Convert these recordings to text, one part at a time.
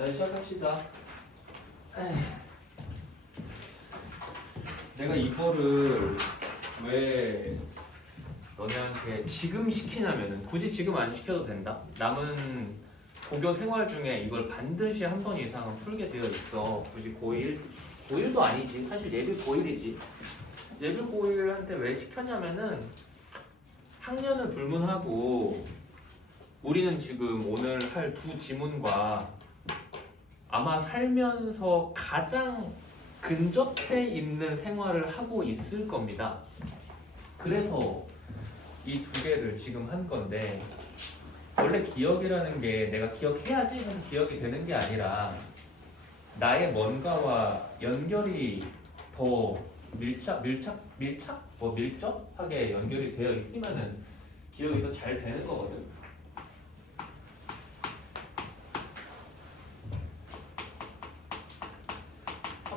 자, 시작합시다. 내가 이거를 왜 너네한테 지금 시키냐면은 굳이 지금 안 시켜도 된다. 남은 고교 생활 중에 이걸 반드시 한 번 이상은 풀게 되어 있어. 굳이 고1도 아니지. 사실 예비 고1이지. 예비 고1한테 왜 시켰냐면은 학년을 불문하고 우리는 지금 오늘 할 두 지문과 아마 살면서 가장 근접해 있는 생활을 하고 있을 겁니다. 그래서 이 두 개를 지금 한 건데, 원래 기억이라는 게 내가 기억해야지 해서 기억이 되는 게 아니라 나의 뭔가와 연결이 더 밀접하게 연결이 되어 있으면은 기억이 더 잘 되는 거거든.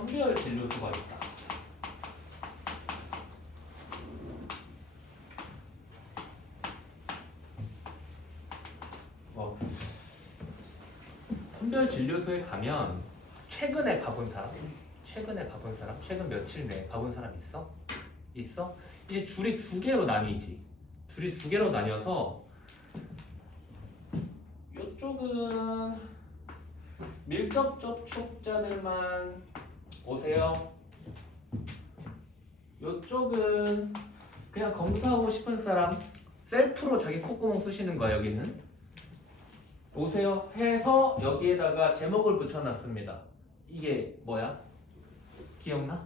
선별 진료수가 있다. 선별 진료소에 가면 최근에 가본 사람, 최근 며칠 내에 가본 사람 있어? 있어? 이제 줄이 두 개로 나뉘지. 줄이 두 개로 나뉘어서 이쪽은 밀접 접촉자들만 오세요. 이쪽은 그냥 검사하고 싶은 사람, 셀프로 자기 콧구멍 쑤시는 거야. 여기는 오세요 해서 여기에다가 제목을 붙여놨습니다. 이게 뭐야? 기억나?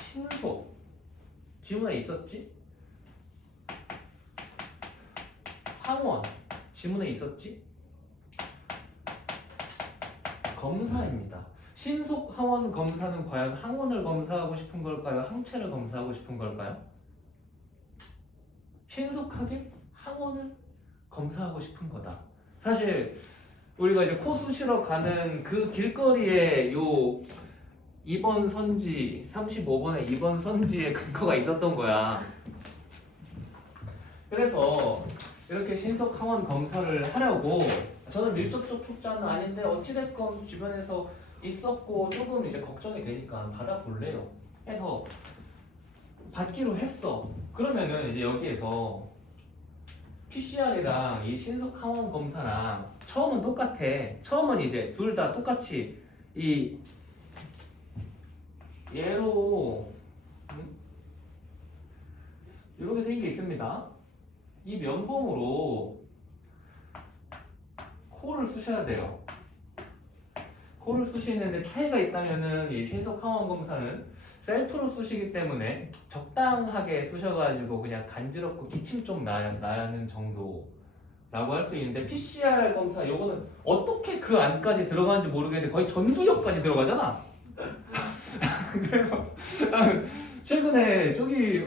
신속 지문에 있었지? 항원 지문에 있었지? 검사입니다. 신속 항원 검사는 과연 항원을 검사하고 싶은 걸까요? 항체를 검사하고 싶은 걸까요? 신속하게 항원을 검사하고 싶은 거다. 사실 우리가 이제 코 쑤시러 가는 그 길거리에 요 2번 선지, 35번에 2번 선지에 근거가 있었던 거야. 그래서 이렇게 신속 항원 검사를 하려고, 저는 밀접 접촉자는 아닌데 어찌됐건 주변에서 있었고 조금 이제 걱정이 되니까 받아볼래요 해서 받기로 했어. 그러면은 이제 여기에서 PCR이랑 이 신속 항원 검사랑 처음은 똑같아. 처음은 이제 둘 다 똑같이 이 얘로 이렇게 생긴 게 있습니다. 이 면봉으로 코를 쑤셔야 돼요. 코를 쑤시는데 차이가 있다면은 이 신속 항원 검사는 셀프로 쑤시기 때문에 적당하게 쑤셔가지고 그냥 간지럽고 기침 좀 나는 정도라고 할 수 있는데, PCR 검사 요거는 어떻게 그 안까지 들어가는지 모르겠는데 거의 전두엽까지 들어가잖아. 그래서 최근에 저기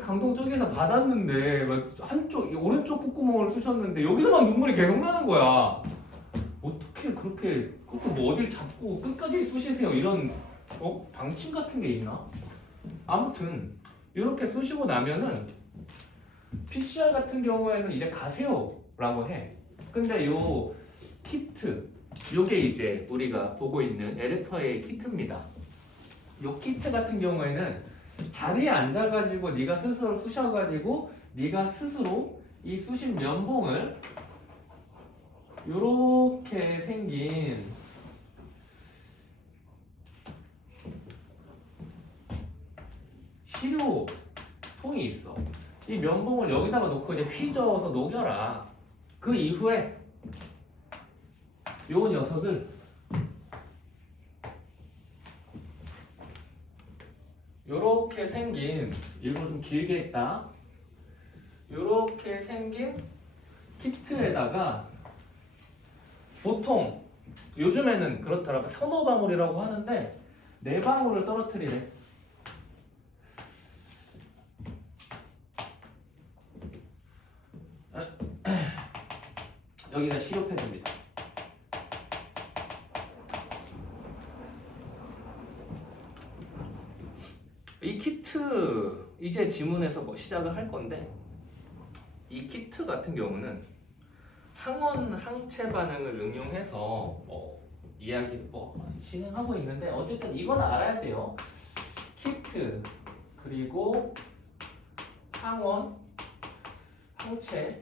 강동 저기에서 받았는데 막 한쪽 오른쪽 콧구멍을 쑤셨는데 여기서만 눈물이 계속 나는 거야. 어떻게 그렇게 뭐 어딜 잡고 끝까지 쑤시세요, 이런 방침 같은 게 있나? 아무튼 이렇게 쑤시고 나면은 PCR 같은 경우에는 이제 가세요 라고 해. 근데 요 키트, 요게 이제 우리가 보고 있는 LFA 키트입니다. 요 키트 같은 경우에는 자리에 앉아가지고 네가 스스로 쑤셔가지고 네가 스스로 이 쑤신 면봉을 요렇게 생긴 시료통이 있어. 이 면봉을 여기다가 놓고 이제 휘저어서 녹여라. 그 이후에 요 녀석을 요렇게 생긴, 일부러 좀 길게 했다. 요렇게 생긴 키트에다가 보통 요즘에는 그렇더라고, 서너 방울이라고 하는데 4방울을 떨어뜨리래. 여기가 시료 패드입니다. 이 키트 이제 지문에서 뭐 시작을 할 건데, 이 키트 같은 경우는 항원 항체 반응을 응용해서 이야기 진행하고 있는데 어쨌든 이건 알아야 돼요. 키트 그리고 항원 항체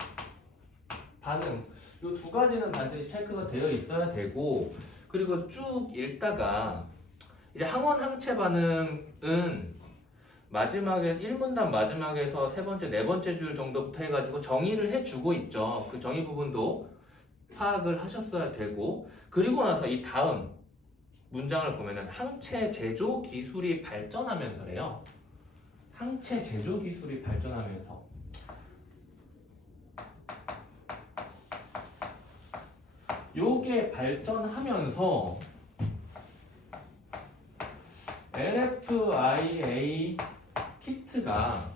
반응 이 두 가지는 반드시 체크가 되어 있어야 되고 그리고 쭉 읽다가 이제 항원 항체 반응은 마지막에 1문단 마지막에서 세 번째, 네 번째 줄 정도부터 해가지고 정의를 해주고 있죠. 그 정의 부분도 파악을 하셨어야 되고 그리고 나서 이 다음 문장을 보면은 항체 제조 기술이 발전하면서래요. 항체 제조 기술이 발전하면서 요게 발전하면서 LFIA 키트가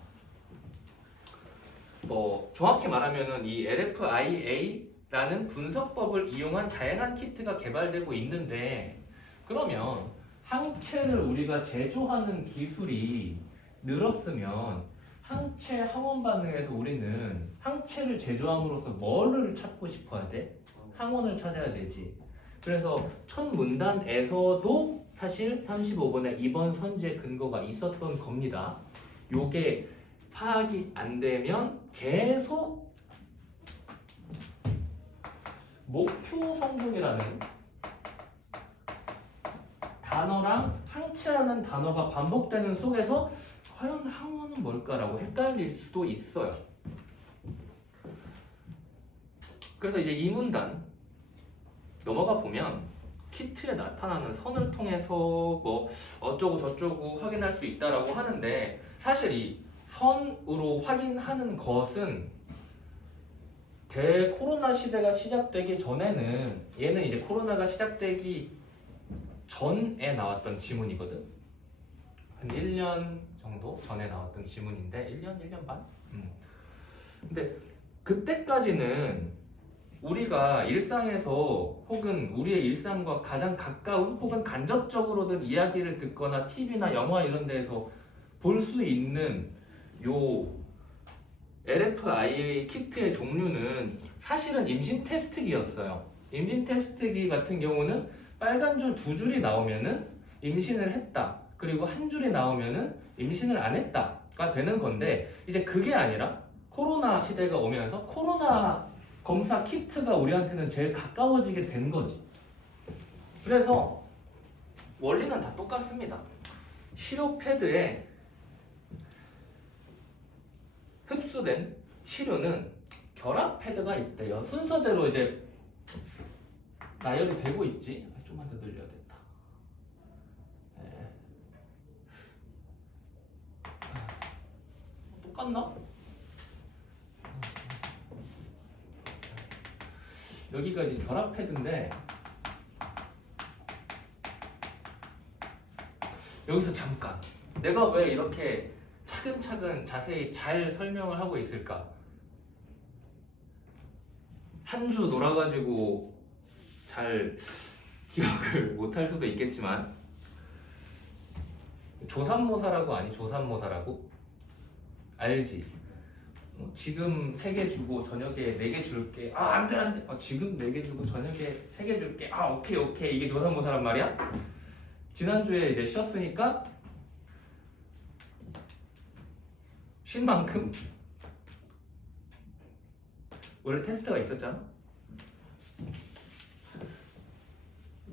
정확히 말하면은 이 LFIA라는 분석법을 이용한 다양한 키트가 개발되고 있는데 그러면 항체를 우리가 제조하는 기술이 늘었으면 항체 항원 반응에서 우리는 항체를 제조함으로써 뭐를 찾고 싶어야 돼? 항원을 찾아야 되지. 그래서 첫 문단에서도 사실 35번에 이번 선지의 근거가 있었던 겁니다. 요게 파악이 안 되면 계속 목표 성분이라는 단어랑 항체라는 단어가 반복되는 속에서 과연 항원은 뭘까라고 헷갈릴 수도 있어요. 그래서 이제 이 문단 넘어가 보면 키트에 나타나는 선을 통해서 어쩌고 저쩌고 확인할 수 있다라고 하는데 사실 이 선으로 확인하는 것은 대코로나 시대가 시작되기 전에는 얘는 이제 코로나가 시작되기 전에 나왔던 지문이거든. 한 1년 정도 전에 나왔던 지문인데 1년 반? 근데 그때까지는 우리가 일상에서 혹은 우리의 일상과 가장 가까운 혹은 간접적으로든 이야기를 듣거나 TV나 영화 이런 데에서 볼 수 있는 요 LFIA 키트의 종류는 사실은 임신 테스트기였어요. 임신 테스트기 같은 경우는 빨간 줄 두 줄이 나오면은 임신을 했다. 그리고 한 줄이 나오면은 임신을 안 했다가 되는 건데 이제 그게 아니라 코로나 시대가 오면서 코로나 검사 키트가 우리한테는 제일 가까워지게 된 거지. 그래서 원리는 다 똑같습니다. 시료 패드에 흡수된 시료는 결합 패드가 있대요. 순서대로 이제 나열이 되고 있지. 좀만 더 늘려야겠다. 네. 똑같나? 여기가 이제 결합 패드인데 여기서 잠깐 내가 왜 이렇게 차근차근 자세히 잘 설명을 하고 있을까? 한 주 놀아가지고 잘 기억을 못할 수도 있겠지만 조삼모사라고 아니? 조삼모사라고? 알지? 지금 3개 주고 저녁에 4개 줄게. 아, 안 돼, 안 돼. 지금 4개 주고 저녁에 3개 줄게. 아, 오케이, 오케이. 이게 조삼모사란 말이야? 지난주에 이제 쉬었으니까 쉰 만큼 원래 테스트가 있었잖아.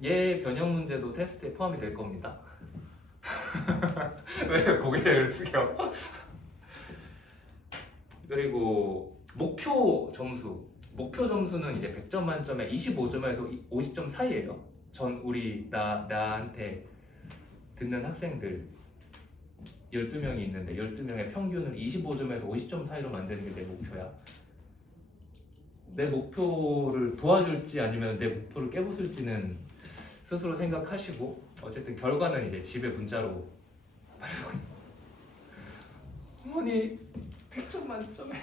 얘 변형 문제도 테스트에 포함이 될 겁니다. 왜 고개를 숙여? 그리고 목표 점수는 이제 100점 만점에 25점에서 50점 사이예요. 나한테 듣는 학생들 12명이 있는데 12명의 평균을 25점에서 50점 사이로 만드는 게 내 목표야. 내 목표를 도와줄지 아니면 내 목표를 깨부술지는 스스로 생각하시고 어쨌든 결과는 이제 집에 문자로 발송. 어머니 100점 만점에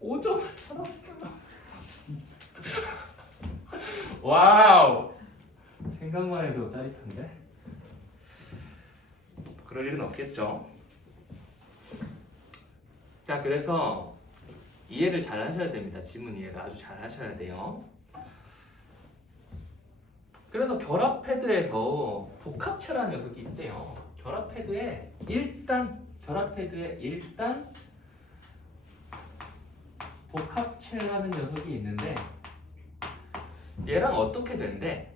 5점을 받았어요. 와우. 생각만 해도 짜릿한데? 그럴 일은 없겠죠. 자, 그래서 이해를 잘 하셔야 됩니다. 지문 이해를 아주 잘 하셔야 돼요. 그래서 결합 패드에서 복합체라는 녀석이 있대요. 결합 패드에 일단 복합체라는 녀석이 있는데 얘랑 어떻게 된대?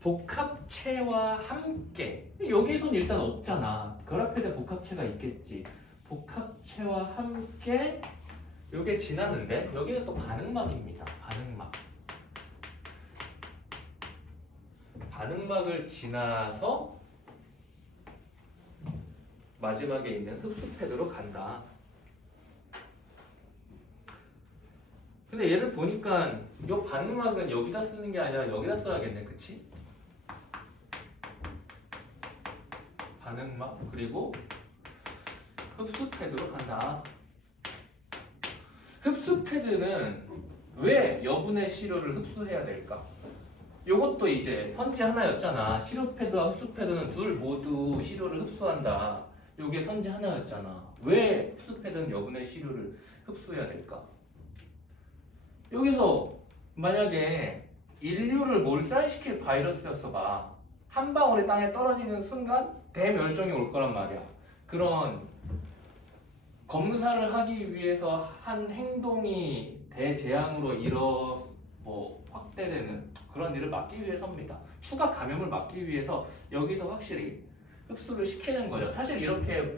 복합체와 함께 여기선 일단 없잖아. 결합 패드에 복합체가 있겠지. 복합체와 함께 요게 지나는데 여기는 또 반응막입니다. 반응막을 지나서 마지막에 있는 흡수 패드로 간다. 근데 얘를 보니까 요 반응막은 여기다 쓰는 게 아니라 여기다 써야겠네. 그치? 반응막 그리고 흡수 패드로 간다. 흡수 패드는 왜 여분의 시료를 흡수해야 될까? 요것도 이제 선지 하나였잖아. 시료 패드와 흡수 패드는 둘 모두 시료를 흡수한다. 요게 선지 하나였잖아. 왜 흡수 패드는 여분의 시료를 흡수해야 될까? 여기서 만약에 인류를 몰살시킬 바이러스였어 봐. 한 방울이 땅에 떨어지는 순간 대멸종이 올 거란 말이야. 그런 검사를 하기 위해서 한 행동이 대재앙으로 확대되는 그런 일을 막기 위해서입니다. 추가 감염을 막기 위해서 여기서 확실히 흡수를 시키는 거죠. 사실 이렇게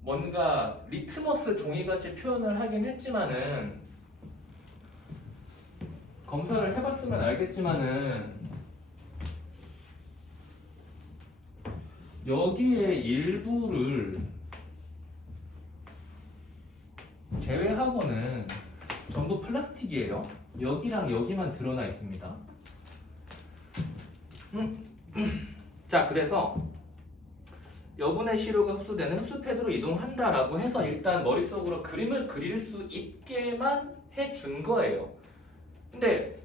뭔가 리트머스 종이같이 표현을 하긴 했지만은 검사를 해봤으면 알겠지만은 여기에 일부를 제외하고는 전부 플라스틱이에요. 여기랑 여기만 드러나 있습니다. 자, 그래서 여분의 시료가 흡수되는 흡수 패드로 이동한다라고 해서 일단 머릿속으로 그림을 그릴 수 있게만 해준 거예요. 근데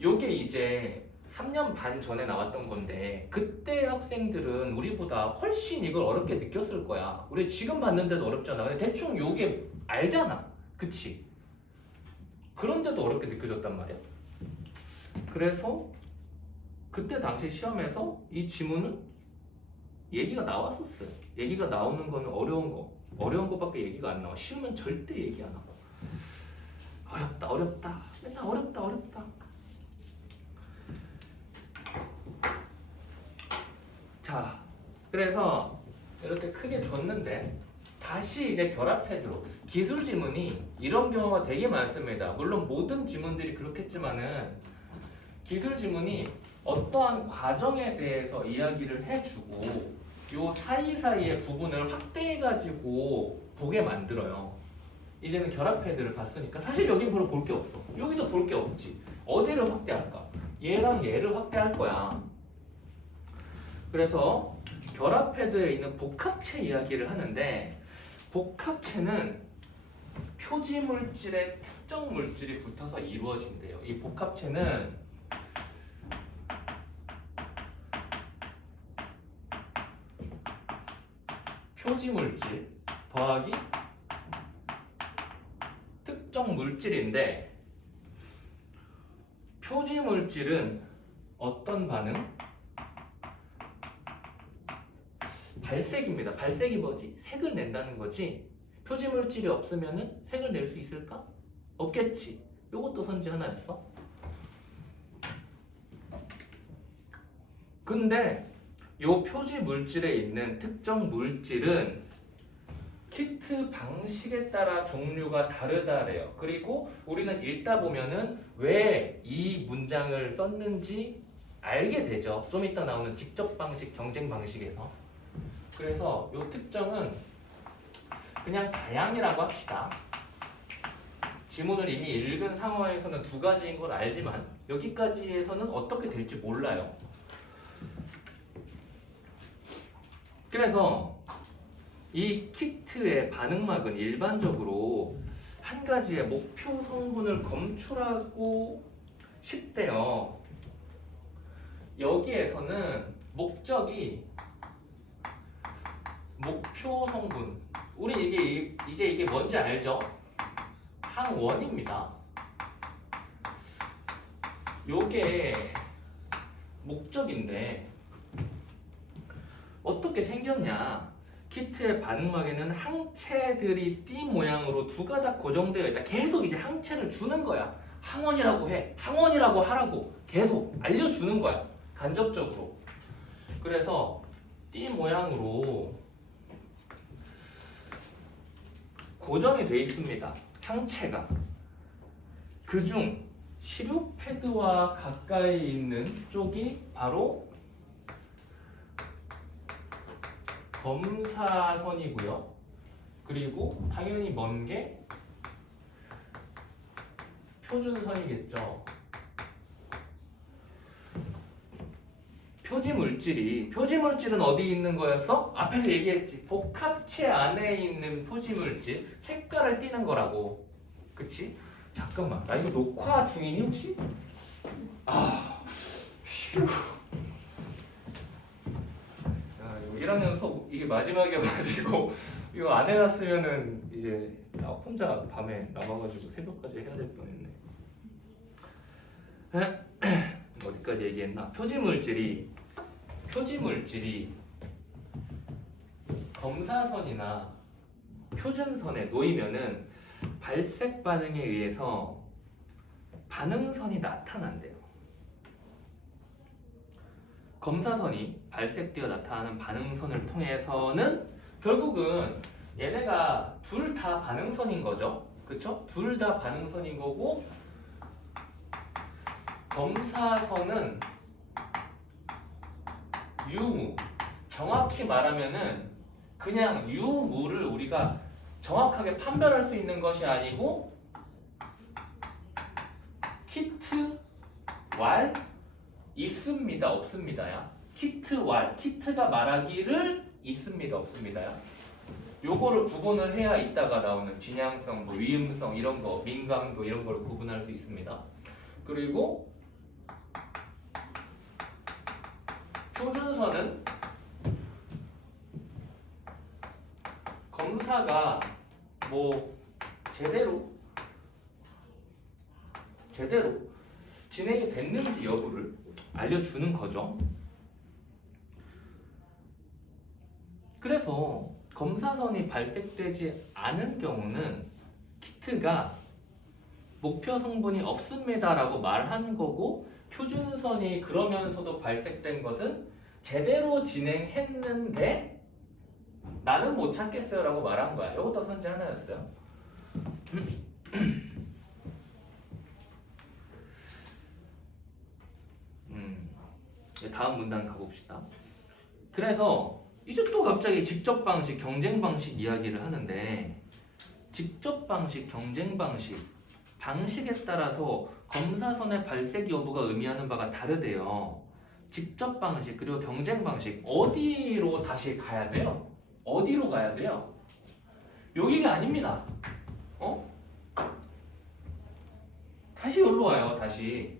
요게 이제 3년 반 전에 나왔던 건데 그때 학생들은 우리보다 훨씬 이걸 어렵게 느꼈을 거야. 우리 지금 봤는데도 어렵잖아. 근데 대충 요게 알잖아. 그치? 그런데도 어렵게 느껴졌단 말이야. 그래서 그때 당시 시험에서 이 지문은 얘기가 나왔었어요. 얘기가 나오는 거는 어려운 거밖에 얘기가 안 나와. 쉬우면 절대 얘기 안 하고. 어렵다. 맨날 어렵다. 자, 그래서 이렇게 크게 줬는데 다시 이제 결합 패드로 기술 지문이 이런 경우가 되게 많습니다. 물론 모든 지문들이 그렇겠지만은 기술 지문이 어떠한 과정에 대해서 이야기를 해주고 요 사이사이의 부분을 확대해가지고 보게 만들어요. 이제는 결합 패드를 봤으니까 사실 여긴 별로 볼 게 없어. 여기도 볼 게 없지. 어디를 확대할까? 얘랑 얘를 확대할 거야. 그래서 결합 패드에 있는 복합체 이야기를 하는데 복합체는 표지 물질에 특정 물질이 붙어서 이루어진대요. 이 복합체는 표지 물질 더하기 특정 물질인데 표지 물질은 어떤 반응? 발색입니다. 발색이 뭐지? 색을 낸다는 거지. 표지 물질이 없으면은 색을 낼 수 있을까? 없겠지. 요것도 선지 하나였어. 근데 요 표지 물질에 있는 특정 물질은 키트 방식에 따라 종류가 다르다래요. 그리고 우리는 읽다 보면은 왜 이 문장을 썼는지 알게 되죠. 좀 이따 나오는 직접 방식, 경쟁 방식에서. 그래서 요 특정은 그냥 다양이라고 합시다. 지문을 이미 읽은 상황에서는 두 가지인 걸 알지만 여기까지에서는 어떻게 될지 몰라요. 그래서 이 키트의 반응막은 일반적으로 한 가지의 목표 성분을 검출하고 싶대요. 여기에서는 목적이 목표 성분, 우리 이제 이게 뭔지 알죠? 항원입니다. 요게 목적인데 어떻게 생겼냐? 키트의 반응막에는 항체들이 띠 모양으로 두 가닥 고정되어 있다. 계속 이제 항체를 주는 거야. 항원이라고 해. 항원이라고 하라고 계속 알려주는 거야. 간접적으로. 그래서 띠 모양으로 고정이 되어 있습니다. 항체가. 그중 시료 패드와 가까이 있는 쪽이 바로 검사선이고요. 그리고 당연히 먼 게 표준선이겠죠. 표지물질은 어디 있는 거였어? 앞에서 얘기했지. 복합체 안에 있는 표지물질, 색깔을 띠는 거라고. 그치? 잠깐만, 나 이거 녹화 중이니 혹시? 휴. 1학년 수업 이게 마지막이어가지고 이거 안 해놨으면은 이제 나 혼자 밤에 남아가지고 새벽까지 해야 될 뻔했네. 어디까지 얘기했나? 표지물질이 검사선이나 표준선에 놓이면은 발색 반응에 의해서 반응선이 나타난대요. 검사선이 발색되어 나타나는 반응선을 통해서는 결국은 얘네가 둘 다 반응선인 거죠. 그쵸? 둘 다 반응선인 거고 검사선은 유무, 정확히 말하면은 그냥 유무를 우리가 정확하게 판별할 수 있는 것이 아니고 키트 왈 있습니다 없습니다야. 키트 왈 키트가 말하기를 있습니다 없습니다야. 요거를 구분을 해야 이따가 나오는 진양성, 뭐 위음성 이런 거, 민감도 이런 걸 구분할 수 있습니다. 그리고 표준선은 검사가 뭐 제대로 진행이 됐는지 여부를 알려주는 거죠. 그래서 검사선이 발색되지 않은 경우는 키트가 목표 성분이 없습니다라고 말한 거고, 표준선이 그러면서도 발색된 것은 제대로 진행했는데 나는 못 찾겠어요 라고 말한 거야. 이것도 선지 하나였어요. 다음 문단 가봅시다. 그래서 이제 또 갑자기 직접 방식, 경쟁 방식 이야기를 하는데, 직접 방식, 경쟁 방식, 방식에 따라서 검사선의 발색 여부가 의미하는 바가 다르대요. 직접 방식 그리고 경쟁 방식, 어디로 다시 가야 돼요? 어디로 가야 돼요? 여기가 아닙니다. 다시 여기로 와요. 다시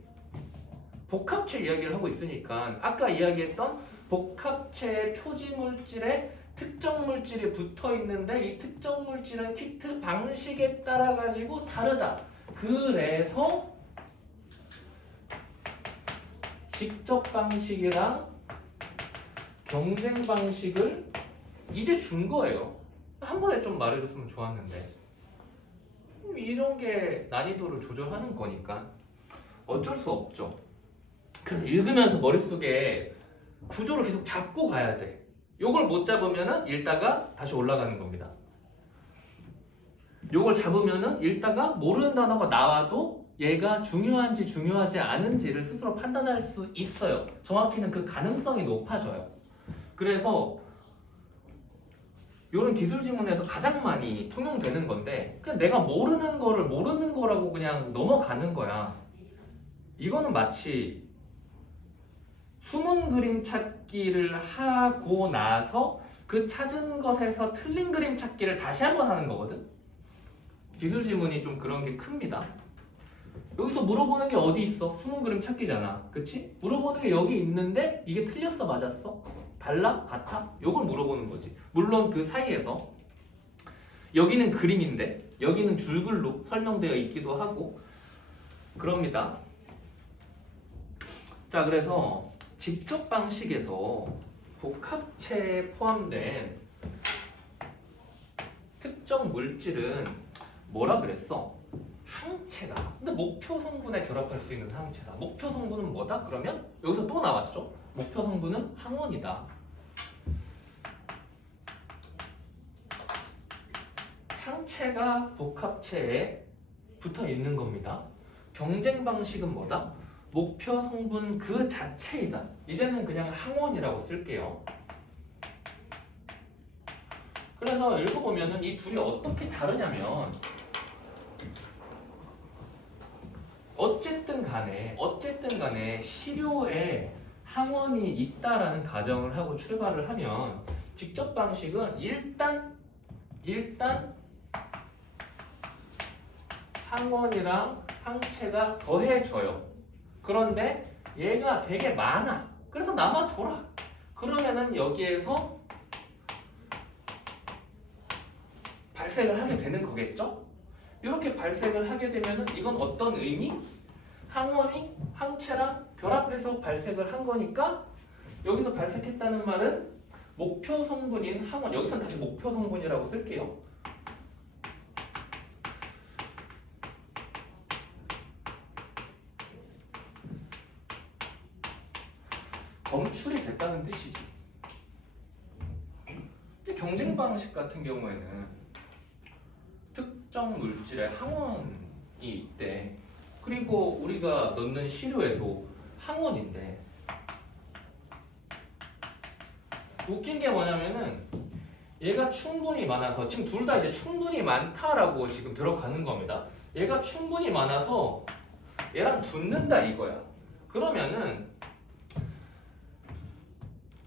복합체 이야기를 하고 있으니까 아까 이야기했던 복합체의 표지물질에 특정 물질이 붙어 있는데 이 특정 물질은 키트 방식에 따라 가지고 다르다. 그래서 직접 방식이랑 경쟁 방식을 이제 준 거예요. 한 번에 좀 말해줬으면 좋았는데 이런 게 난이도를 조절하는 거니까 어쩔 수 없죠. 그래서 읽으면서 머릿속에 구조를 계속 잡고 가야 돼. 요걸 못 잡으면은 읽다가 다시 올라가는 겁니다. 요걸 잡으면은 읽다가 모르는 단어가 나와도 얘가 중요한지 중요하지 않은지를 스스로 판단할 수 있어요. 정확히는 그 가능성이 높아져요. 그래서 이런 기술 지문에서 가장 많이 통용되는 건데 그냥 내가 모르는 거를 모르는 거라고 그냥 넘어가는 거야. 이거는 마치 숨은 그림 찾기를 하고 나서 그 찾은 것에서 틀린 그림 찾기를 다시 한번 하는 거거든. 기술 지문이 좀 그런 게 큽니다. 여기서 물어보는 게 어디 있어? 숨은 그림 찾기잖아. 그치? 물어보는 게 여기 있는데 이게 틀렸어? 맞았어? 달라? 같아? 요걸 물어보는 거지. 물론 그 사이에서 여기는 그림인데 여기는 줄글로 설명되어 있기도 하고 그럽니다. 자, 그래서 직접 방식에서 복합체에 포함된 특정 물질은 뭐라 그랬어? 항체다. 근데 목표 성분에 결합할 수 있는 항체다. 목표 성분은 뭐다? 그러면 여기서 또 나왔죠. 목표 성분은 항원이다. 항체가 복합체에 붙어 있는 겁니다. 경쟁 방식은 뭐다? 목표 성분 그 자체이다. 이제는 그냥 항원이라고 쓸게요. 그래서 읽어보면은 이 둘이 어떻게 다르냐면 어쨌든 간에 시료에 항원이 있다라는 가정을 하고 출발을 하면 직접 방식은 일단 항원이랑 항체가 더해져요. 그런데 얘가 되게 많아. 그래서 남아 돌아. 그러면은 여기에서 발색을 하게 되는 거겠죠? 이렇게 발색을 하게 되면은 이건 어떤 의미? 항원이 항체랑 결합해서 발색을 한 거니까 여기서 발색했다는 말은 목표 성분인 항원, 여기서는 다시 목표 성분이라고 쓸게요. 검출이 됐다는 뜻이지. 근데 경쟁 방식 같은 경우에는 특정 물질에 항원이 있대. 그리고 우리가 넣는 시료에도 항원인데 웃긴 게 뭐냐면은 얘가 충분히 많아서 지금 둘 다 이제 충분히 많다라고 지금 들어가는 겁니다. 얘가 충분히 많아서 얘랑 붙는다 이거야. 그러면은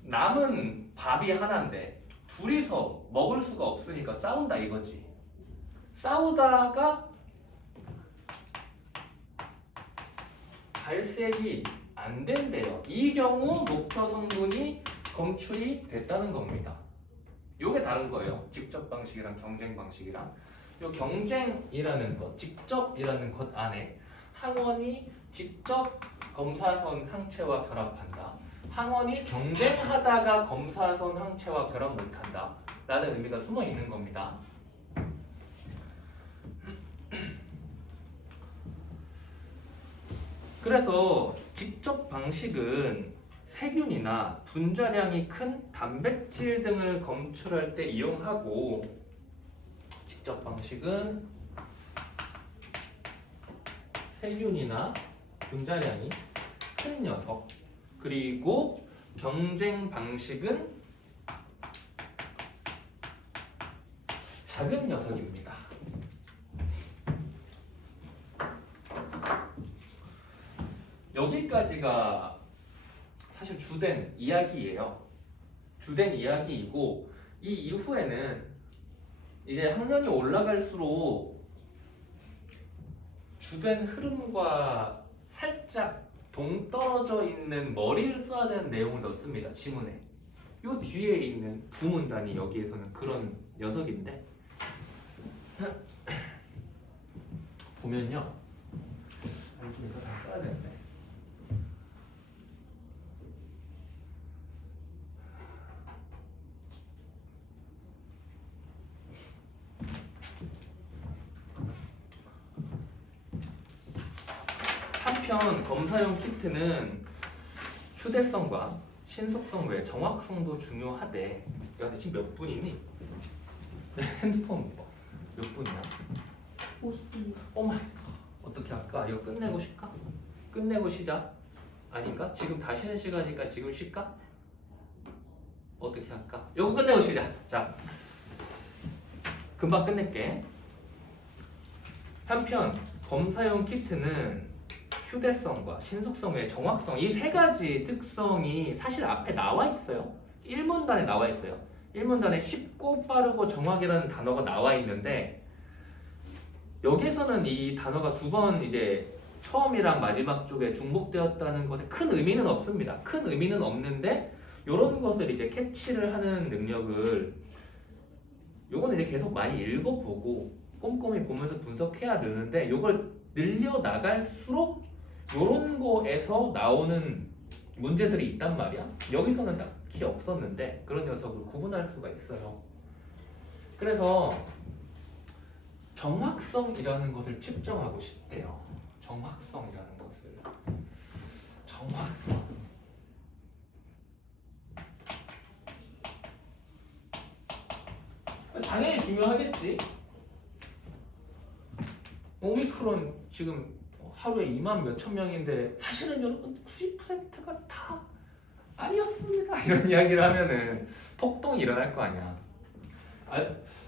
남은 밥이 하나인데 둘이서 먹을 수가 없으니까 싸운다 이거지. 싸우다가 발색이 안 된대요. 이 경우 목표 성분이 검출이 됐다는 겁니다. 요게 다른 거예요. 직접 방식이랑 경쟁 방식이랑. 요 경쟁이라는 것, 직접이라는 것 안에 항원이 직접 검사선 항체와 결합한다. 항원이 경쟁하다가 검사선 항체와 결합 못한다. 라는 의미가 숨어 있는 겁니다. 그래서 직접 방식은 세균이나 분자량이 큰 단백질 등을 검출할 때 이용하고 직접 방식은 세균이나 분자량이 큰 녀석 그리고 경쟁 방식은 작은 녀석입니다. 여기까지가 사실 주된 이야기예요. 주된 이야기이고 이 이후에는 이제 학년이 올라갈수록 주된 흐름과 살짝 동떨어져 있는 머리를 써야 되는 내용을 넣습니다. 지문에. 요 뒤에 있는 부문단이 여기에서는 그런 녀석인데 보면요. 이거 다 써야 되는데. 한편 검사용 키트는 휴대성과 신속성 외 정확성도 중요하대. 야, 지금 몇 분이니? 핸드폰 몇 분이야? 50분. 어머, 어떻게 할까? 이거 끝내고 쉴까? 끝내고 쉬자. 아닌가? 지금 다 쉬는 시간이니까 지금 쉴까? 어떻게 할까? 이거 끝내고 쉬자. 자, 금방 끝낼게. 한편 검사용 키트는 휴대성과 신속성 외 정확성 이 세 가지 특성이 사실 앞에 나와 있어요. 1문단에 나와 있어요. 1문단에 쉽고 빠르고 정확이라는 단어가 나와 있는데 여기에서는 이 단어가 두 번 이제 처음이랑 마지막 쪽에 중복되었다는 것에 큰 의미는 없습니다. 큰 의미는 없는데 이런 것을 이제 캐치를 하는 능력을 요거는 이제 계속 많이 읽어보고 꼼꼼히 보면서 분석해야 되는데 요걸 늘려 나갈수록 요런 거에서 나오는 문제들이 있단 말이야. 여기서는 딱히 없었는데 그런 녀석을 구분할 수가 있어요. 그래서 정확성이라는 것을 측정하고 싶대요. 정확성이라는 것을. 정확성. 당연히 중요하겠지. 오미크론 지금 하루에 2만 몇천 명인데 사실은 여러분 90%가 다 아니었습니다. 이런 이야기를 하면은 폭동이 일어날 거 아니야.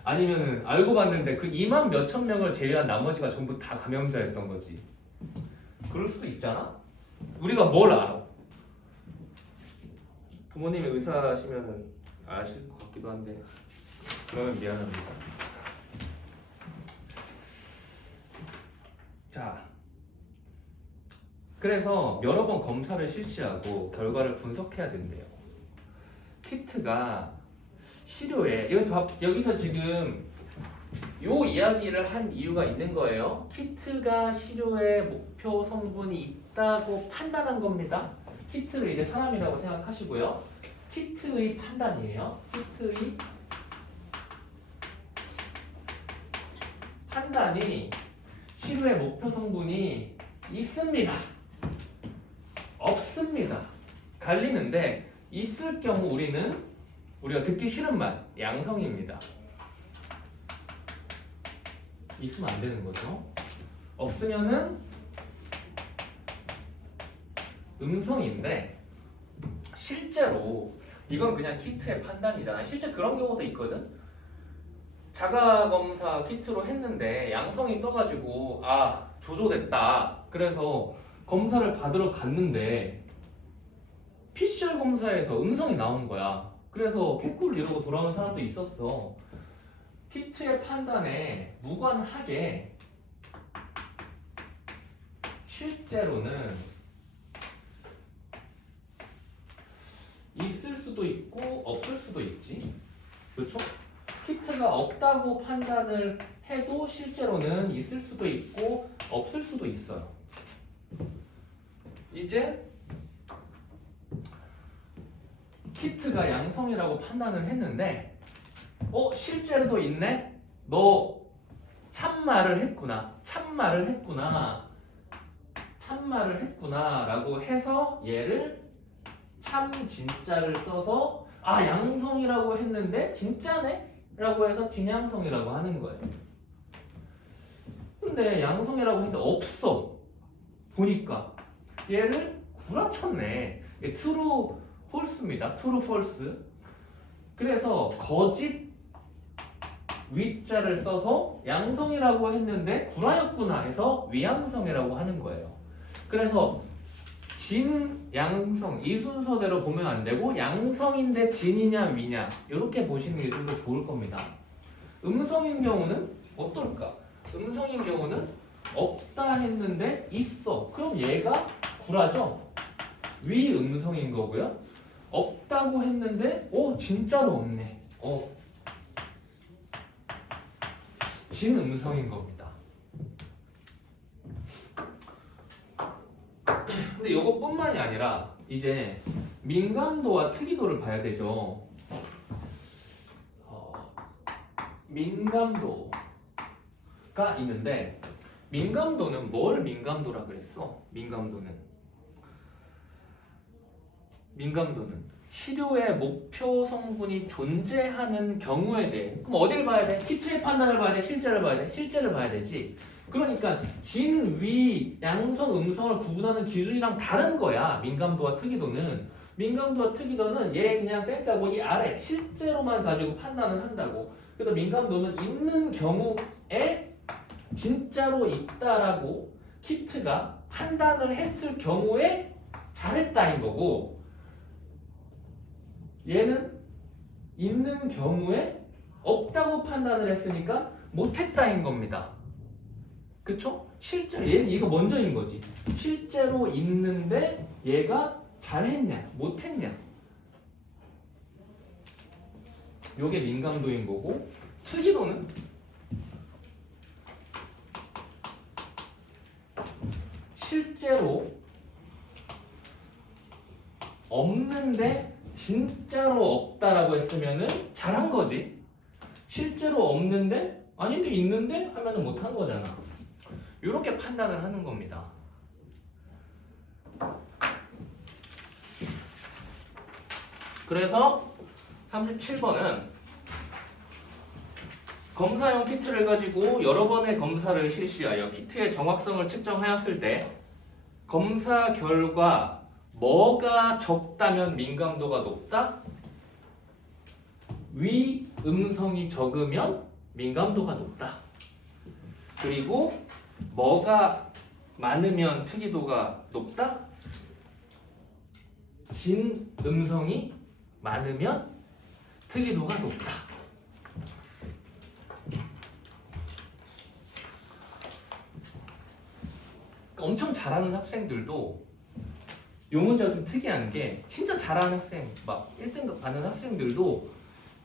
아니면은 알고 봤는데 그 2만 몇천 명을 제외한 나머지가 전부 다 감염자였던 거지. 그럴 수도 있잖아. 우리가 뭘 알아? 부모님이 의사시면은 아실 것 같기도 한데 그러면 미안합니다. 자, 그래서 여러 번 검사를 실시하고 결과를 분석해야 된대요. 키트가 치료에 여기서 지금 요 이야기를 한 이유가 있는 거예요. 키트가 치료의 목표 성분이 있다고 판단한 겁니다. 키트를 이제 사람이라고 생각하시고요. 키트의 판단이에요. 키트의 판단이 치료의 목표 성분이 있습니다. 없습니다. 갈리는데 있을 경우 우리가 듣기 싫은 말 양성입니다. 있으면 안 되는 거죠. 없으면은 음성인데 실제로 이건 그냥 키트의 판단이잖아. 실제 그런 경우도 있거든. 자가검사 키트로 했는데 양성이 떠가지고 조조됐다. 그래서 검사를 받으러 갔는데 PCR 검사에서 음성이 나온 거야. 그래서 개꿀 이러고 돌아오는 사람도 있었어. 키트의 판단에 무관하게 실제로는 있을 수도 있고 없을 수도 있지. 그렇죠? 키트가 없다고 판단을 해도 실제로는 있을 수도 있고 없을 수도 있어요. 이제 키트가 양성이라고 판단을 했는데 실제로도 있네? 너 참말을 했구나. 참말을 했구나 라고 해서 얘를 참 진짜를 써서 양성이라고 했는데 진짜네? 라고 해서 진양성이라고 하는 거예요. 근데 양성이라고 했는데 없어. 보니까 얘를 구라쳤네. true, false입니다. true, false. 그래서 거짓 위자를 써서 양성이라고 했는데 구라였구나 해서 위양성이라고 하는 거예요. 그래서 진, 양성 이 순서대로 보면 안 되고 양성인데 진이냐 위냐 이렇게 보시는 게 좀 더 좋을 겁니다. 음성인 경우는 어떨까? 음성인 경우는 없다 했는데 있어. 그럼 얘가 구라죠? 위음성인 거고요. 없다고 했는데 진짜로 없네. 진음성인 겁니다. 근데 이것뿐만이 아니라 이제 민감도와 특이도를 봐야 되죠. 민감도가 있는데 민감도는 뭘 민감도라 그랬어? 민감도는 치료의 목표 성분이 존재하는 경우에 대해. 그럼 어디를 봐야 돼? 키트의 판단을 봐야 돼? 실제를 봐야 돼? 실제를 봐야 되지. 그러니까 진, 위, 양성, 음성을 구분하는 기준이랑 다른 거야. 민감도와 특이도는. 민감도와 특이도는 얘 그냥 쌩까고 이 아래 실제로만 가지고 판단을 한다고. 그래서 민감도는 있는 경우에 진짜로 있다라고 키트가 판단을 했을 경우에 잘했다인 거고, 얘는 있는 경우에 없다고 판단을 했으니까 못했다인 겁니다. 그쵸? 실제로 얘는 이거 먼저인 거지. 실제로 있는데 얘가 잘했냐 못했냐, 요게 민감도인 거고, 특이도는 실제로 없는데 진짜로 없다라고 했으면은 잘한 거지. 실제로 없는데 아닌데 있는데 하면은 못한 거잖아. 이렇게 판단을 하는 겁니다. 그래서 37번은 검사용 키트를 가지고 여러 번의 검사를 실시하여 키트의 정확성을 측정하였을 때 검사 결과 뭐가 적다면 민감도가 높다? 위 음성이 적으면 민감도가 높다. 그리고 뭐가 많으면 특이도가 높다? 진 음성이 많으면 특이도가 높다. 엄청 잘하는 학생들도 요 문제가 좀 특이한 게 진짜 잘하는 학생 막 1등급 받는 학생들도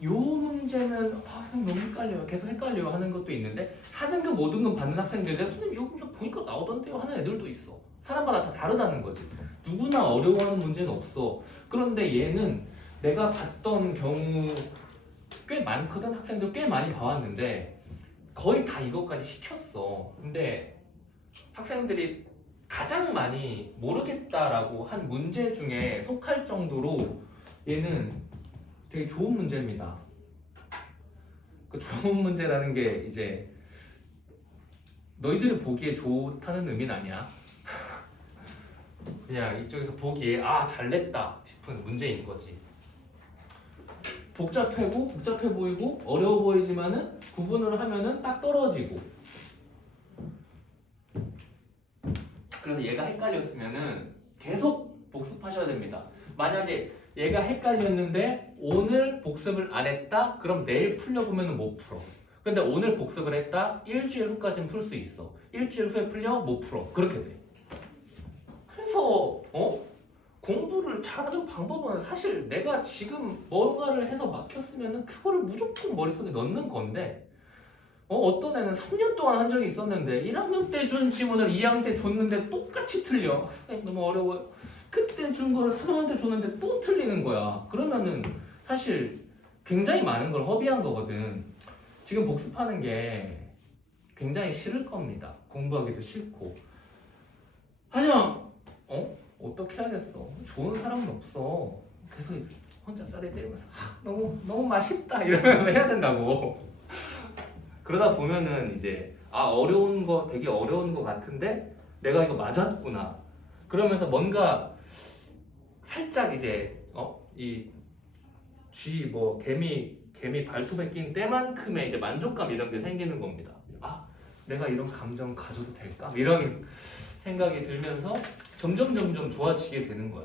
요 문제는 선생님 너무 헷갈려요. 계속 헷갈려요 하는 것도 있는데 4등급, 5등급 받는 학생들은 선생님 요 문제 보니까 나오던데요 하는 애들도 있어. 사람마다 다 다르다는 거지. 누구나 어려워하는 문제는 없어. 그런데 얘는 내가 봤던 경우 꽤 많거든. 학생들 꽤 많이 봐왔는데 거의 다 이것까지 시켰어. 근데 학생들이 가장 많이 모르겠다라고 한 문제 중에 속할 정도로 얘는 되게 좋은 문제입니다. 그 좋은 문제라는 게 이제 너희들이 보기에 좋다는 의미는 아니야. 그냥 이쪽에서 보기에 잘냈다 싶은 문제인 거지. 복잡해 보이고 어려워 보이지만은 구분을 하면은 딱 떨어지고. 그래서 얘가 헷갈렸으면은 계속 복습하셔야 됩니다. 만약에 얘가 헷갈렸는데 오늘 복습을 안 했다? 그럼 내일 풀려보면 못 풀어. 근데 오늘 복습을 했다? 일주일 후까지는 풀 수 있어. 일주일 후에 풀려? 못 풀어. 그렇게 돼. 그래서 공부를 잘하는 방법은 사실 내가 지금 뭔가를 해서 막혔으면은 그거를 무조건 머릿속에 넣는 건데 어떤 애는 3년 동안 한 적이 있었는데 1학년 때 준 지문을 2학년 때 줬는데 똑같이 틀려. 선생님 너무 어려워요. 그때 준 거를 3학년 때 줬는데 또 틀리는 거야. 그러면은 사실 굉장히 많은 걸 허비한 거거든. 지금 복습하는 게 굉장히 싫을 겁니다. 공부하기도 싫고. 하지만 어떻게 하겠어. 좋은 사람은 없어. 계속 혼자 쌀에 때리면서 너무 맛있다 이러면서 해야 된다고. 그러다 보면은 이제 어려운 거 되게 어려운 거 같은데 내가 이거 맞았구나. 그러면서 뭔가 살짝 이제 이 쥐 개미 발톱에 낀 때만큼의 이제 만족감 이런 게 생기는 겁니다. 내가 이런 감정 가져도 될까? 이런 생각이 들면서 점점 좋아지게 되는 거야.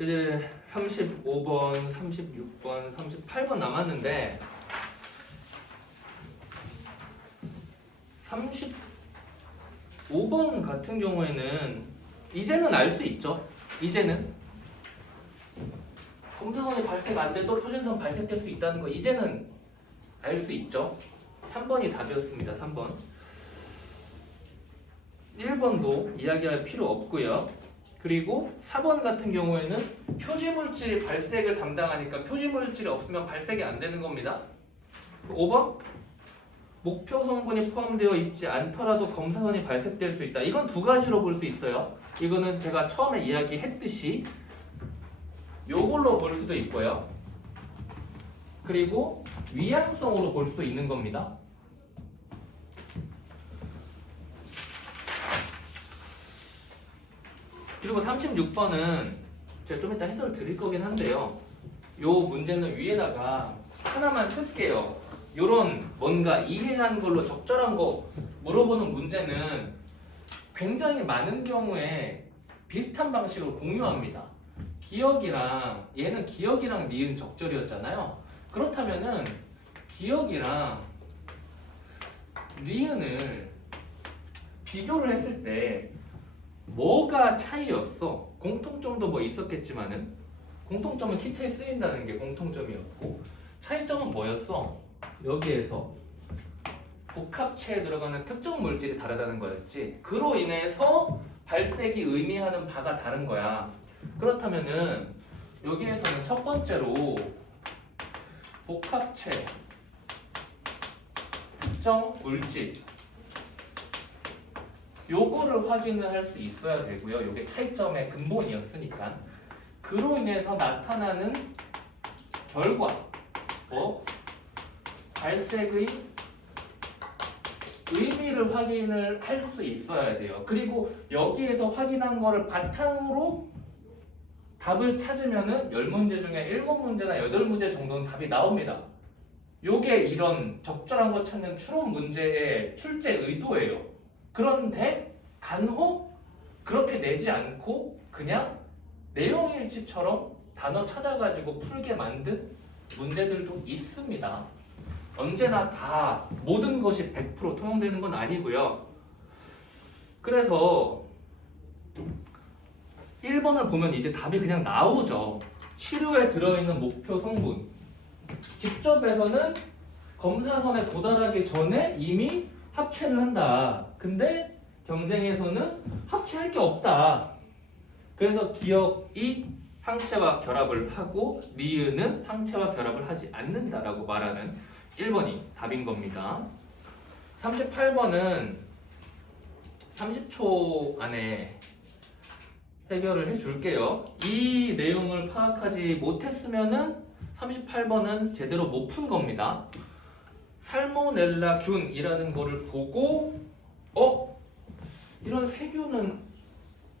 이제 35번, 36번, 38번 남았는데 35번 같은 경우에는 이제는 알 수 있죠. 이제는 검사선이 발색 안 돼도 표준선 발색될 수 있다는 거 이제는 알 수 있죠. 3번이 답이었습니다. 3번. 1번도 이야기할 필요 없고요. 그리고 4번 같은 경우에는 표지물질이 발색을 담당하니까 표지물질이 없으면 발색이 안 되는 겁니다. 5번 목표 성분이 포함되어 있지 않더라도 검사선이 발색될 수 있다. 이건 두 가지로 볼 수 있어요. 이거는 제가 처음에 이야기했듯이 요걸로 볼 수도 있고요. 그리고 위양성으로 볼 수도 있는 겁니다. 그리고 36번은 제가 좀 이따 해설을 드릴 거긴 한데요. 요 문제는 위에다가 하나만 쓸게요. 요런 뭔가 이해한 걸로 적절한 거 물어보는 문제는 굉장히 많은 경우에 비슷한 방식으로 공유합니다. 얘는 기억이랑 니은 적절이었잖아요. 그렇다면은 기억이랑 니은을 비교를 했을 때 뭐가 차이였어? 공통점도 뭐 있었겠지만은 공통점은 키트에 쓰인다는 게 공통점이었고 차이점은 뭐였어? 여기에서 복합체에 들어가는 특정 물질이 다르다는 거였지. 그로 인해서 발색이 의미하는 바가 다른 거야. 그렇다면은 여기에서는 첫 번째로 복합체 특정 물질 요거를 확인을 할 수 있어야 되고요. 요게 차이점의 근본이었으니까. 그로 인해서 나타나는 결과 발색의 의미를 확인을 할 수 있어야 돼요. 그리고 여기에서 확인한 거를 바탕으로 답을 찾으면은 10문제 중에 7문제나 8문제 정도는 답이 나옵니다. 요게 이런 적절한 거 찾는 추론 문제의 출제 의도예요. 그런데 간혹 그렇게 내지 않고 그냥 내용일지처럼 단어 찾아가지고 풀게 만든 문제들도 있습니다. 언제나 다 모든 것이 100% 통용되는 건 아니고요. 그래서 1번을 보면 이제 답이 그냥 나오죠. 치료에 들어있는 목표 성분. 직접에서는 검사선에 도달하기 전에 이미 합체를 한다. 근데 경쟁에서는 합체할 게 없다. 그래서 기억이 항체와 결합을 하고 리은은 항체와 결합을 하지 않는다라고 말하는 1번이 답인 겁니다. 38번은 30초 안에 해결을 해줄게요. 이 내용을 파악하지 못했으면은 38번은 제대로 못 푼 겁니다. 살모넬라균이라는 거를 보고 이런 세균은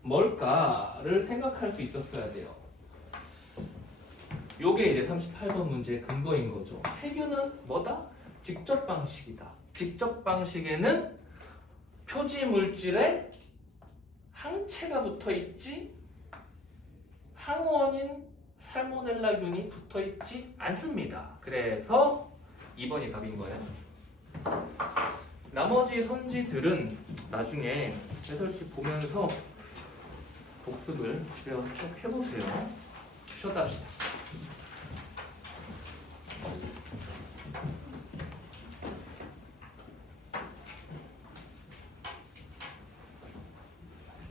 뭘까를 생각할 수 있었어야 돼요. 요게 이제 38번 문제의 근거인 거죠. 세균은 뭐다? 직접 방식이다. 직접 방식에는 표지 물질에 항체가 붙어 있지 항원인 살모넬라균이 붙어 있지 않습니다. 그래서 2번이 답인 거예요. 나머지 선지들은 나중에 해설지 보면서 복습을 집에 와서 꼭 해보세요. 쉬었다 합시다.